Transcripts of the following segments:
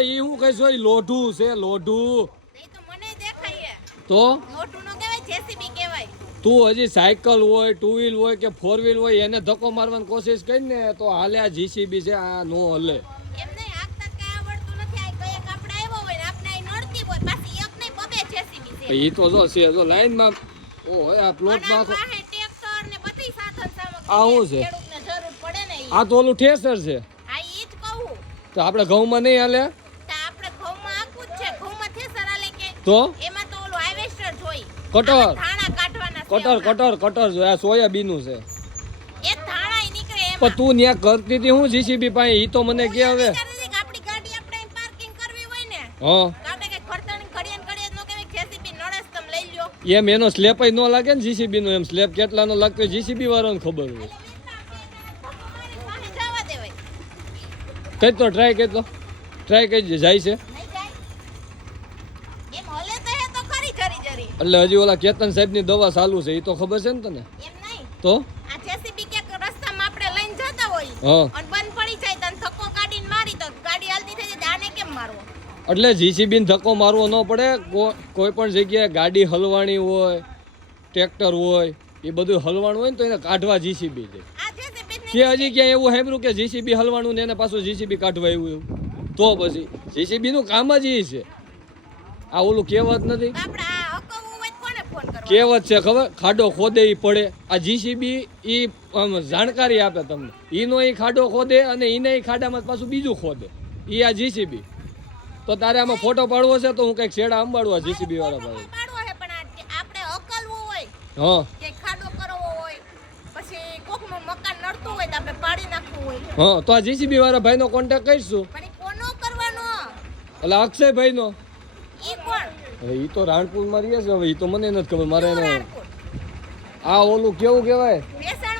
ઈ હું કહીશ હોય લોઢું છે લોઢું. તો તું હજી સાયકલ હોય ટુ વ્હીલ હોય કે ફોર વ્હીલ હોય એને ધક્કો મારવાની કોશિશ કરી ને તો હાલે આ જીસીબી છે આ નો હલે. ઈ તો જો છે જો લાઈન માં ઓય આ પ્લોટ માં આ શું છે આ તો ઓલું ઠેસર છે તો આપણે ઘઉં માં નહીં હાલે તો કટર કટર કટર કટર જો આ સોયાબીન નું છે પણ તું ત્યાં કરતી હતી હું જીસીબી પાસે ઈ તો મને કે હવે હા એમ એનો સ્લેપ ન લાગે ને જીસીબી નો એમ સ્લેપ કેટલા નો લાગતો જીસીબી વાળાને ખબર હોય કઈ તો ટ્રાય કરી જાય છે એટલે હજી ઓલા કેતન સાહેબ ની દવા ચાલુ છે એ તો ખબર છે ને તને તો એટલે જીસીબી ને ધક્કો મારવો ન પડે કોઈ પણ જગ્યાએ ગાડી હલવાણી હોય ટ્રેક્ટર હોય એ બધું હલવાનું હોય ને તો એને કાઢવા જીસીબી છે કે હજી ક્યાં એવું સાંભળ્યું કે જીસીબી હલવાનું ને એને પાછું જીસીબી કાઢવા એવું તો પછી જીસીબી નું કામ જ એ છે આ ઓલું કહેવત નથી કહેવત છે ખબર ખાડો ખોદે ઈ પડે આ જીસીબી ઈ જાણકારી આપે તમને ઈનો ઈ ખાડો ખોદે અને ઈને ઈ ખાડામાં પાછું બીજું ખોદે ઈ આ જીસીબી તો તારે આમાં ફોટો પાડવો છે તો હું કઈક છેડા અંબાડવા જીસીબી વાળા ભાઈ હા હા તો આ જીસીબી વાળા ભાઈ નો કોન્ટેક્ટ કરીશું એટલે અક્ષયભાઈ નો ઈ તો રાણપુર માં રહે છે હવે ઈ તો મને નથી ખબર મારે એને આ ઓલું કેવું કેવાય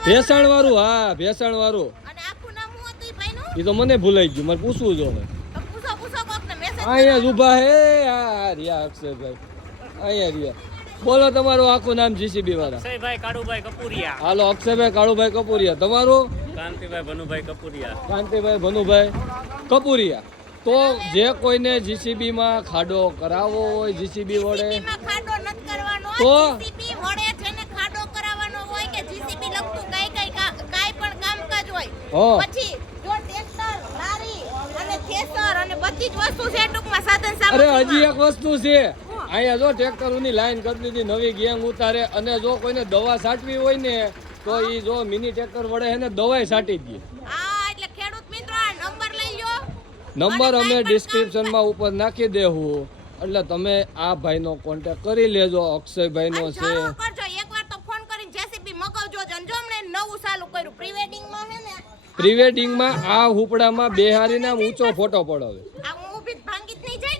ભેસાણ વાળું હા ભેસાણ વાળું ઈ તો મને ભૂલાઈ ગયું મારે પૂછવું જો અહીંયા જ ઉભા હે રિયા અક્ષયભાઈ અહીંયા રિયા બોલો તમારું આખું નામ જીસીબી વાળા અક્ષયભાઈ કાળુભાઈ કપૂરિયા હાલો અક્ષયભાઈ કાળુભાઈ કપૂરિયા તમારું કાંતિભાઈ ભનુભાઈ કપૂરિયા કાંતિભાઈ ભનુભાઈ કપૂરિયા તો જે કોઈને જીસીબી માં ખાડો કરાવવો હોય જીસીબી વડે તો અરે હજી એક વસ્તુ છે અહીંયા જો ટ્રેક્ટર ની લાઈન કરી દીધી નવી ગેંગ ઉતારે અને જો કોઈને દવા છાંટવી હોય ને તો ઈ જો મિની ટ્રેક્ટર વડે એને દવાઈ છાંટી દે નંબર અમે ડિસ્ક્રિપ્શન માં ઉપર નાખી દેવું એટલે તમે આ ભાઈ નો કોન્ટેક્ટ કરી લેજો અક્ષયભાઈ નો છે પ્રી-વેડિંગ માં આ હુપડામાં બેહારીને ઊંચો ફોટો પડાવે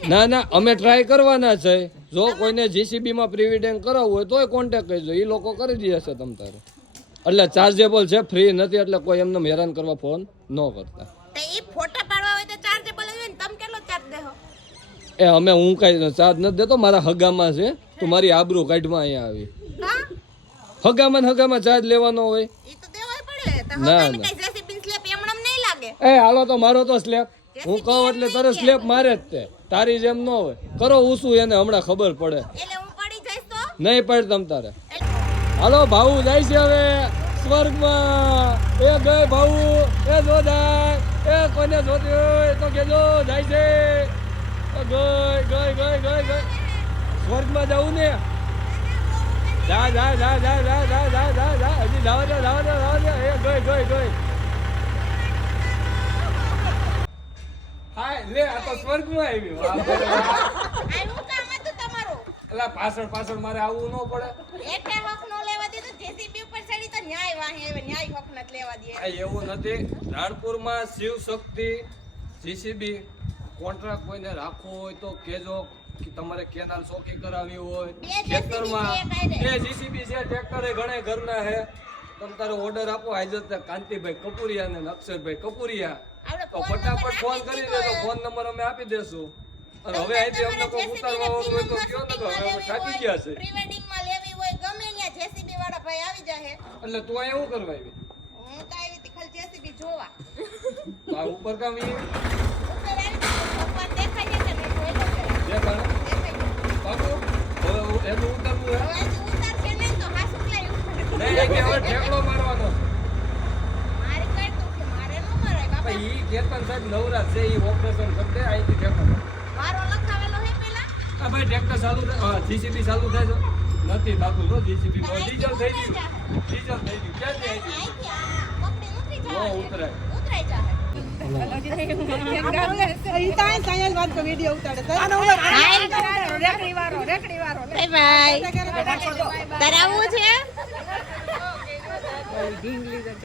ના ના અમે ટ્રાય કરવાના છે જો કોઈને જીસીબી માં પ્રી-વેડિંગ કરાવવું હોય તોય કોન્ટેક્ટ કરજો એ લોકો કરી દેશે તમ તારે એટલે ચાર્જેબલ છે ફ્રી નથી એટલે કોઈ એમને હેરાન કરવા ફોન ન કરતા એ અમે હું કઈ ચાર્જ નથી દેતો મારા હગામાં છે તું મારી આબરૂ કાઢમાં અહીંયા આવી હગામાં ચાર્જ લેવાનો હોય ના ના એ હાલો તો મારો તો સ્લેપ હું કહું એટલે તરત સ્લેપ મારે જ તે તારી જેમ ન હોય કરો ઉસું એને હમણાં ખબર પડે નહીં પડે તમ તારે હાલો ભાઉ જાય છે હવે સ્વર્ગમાં એ ગઈ ભાઉ એ જોદાય એ કોઈને જોતી હોય તો કેજો જાય છે ગઈ સ્વર્ગમાં જવું ને જા હજી જાવ દે એ ગઈ હાય લે આ તો સ્વર્ગમાં આવી એલા પાછળ મારે આવવું ન પડે એટલે હક નો લેવા દીધું જેસીબી ઉપર ચડી તો ન્યાય વાહે હવે ન્યાય હક નત લેવા દે એવું નથી રાણપુરમાં શિવ શક્તિ જીસીબી કોન્ટ્રાક્ટ કોઈને રાખવો હોય તો કેજો કે તમારે કેનાલ ચોકી કરાવવી હોય ખેતરમાં એ જીસીબી છે ટ્રેક્ટર એ ઘણા ઘરના છે તમે તારો ઓર્ડર આપો હાજર કાંતિભાઈ કપૂરિયા ને અક્ષરભાઈ કપૂરિયા તો ફટાફટ ફોન કરી દેજો ફોન નંબર અમે આપી દેશું અને હવે અહીંથી અમને કોઈ ઉતારવા હોય તો કયો ને તો હવે થાકી ગયા છે પ્રી વેડિંગ માં લેવી હોય ગમે ત્યાં જેસીબી વાળા ભાઈ આવી જાહે એટલે તું અહીંયા શું કરવા આવી હું તો આવી હતી ખાલી જેસીબી જોવા આ ઉપર કામ ઉપર આવી ભગવાન કેતન સાહેબ નવરાજ છે એ ઓપરેશન કરતે અહીંથી ઠેકો વારો લખાવેલો હે પેલા આ ભાઈ ટ્રેક્ટર ચાલુ થાય જીસીબી ચાલુ થાય છે નથી થતું તો જીસીબી ડીઝલ થઈ ગયું ડીઝલ થઈ ગયું ક્યાં જાય અહીંથી આ પકડી ઉતરી નો જાય ઉતરાય ઉતરાઈ જાય બાય બાય તારે આવવું છે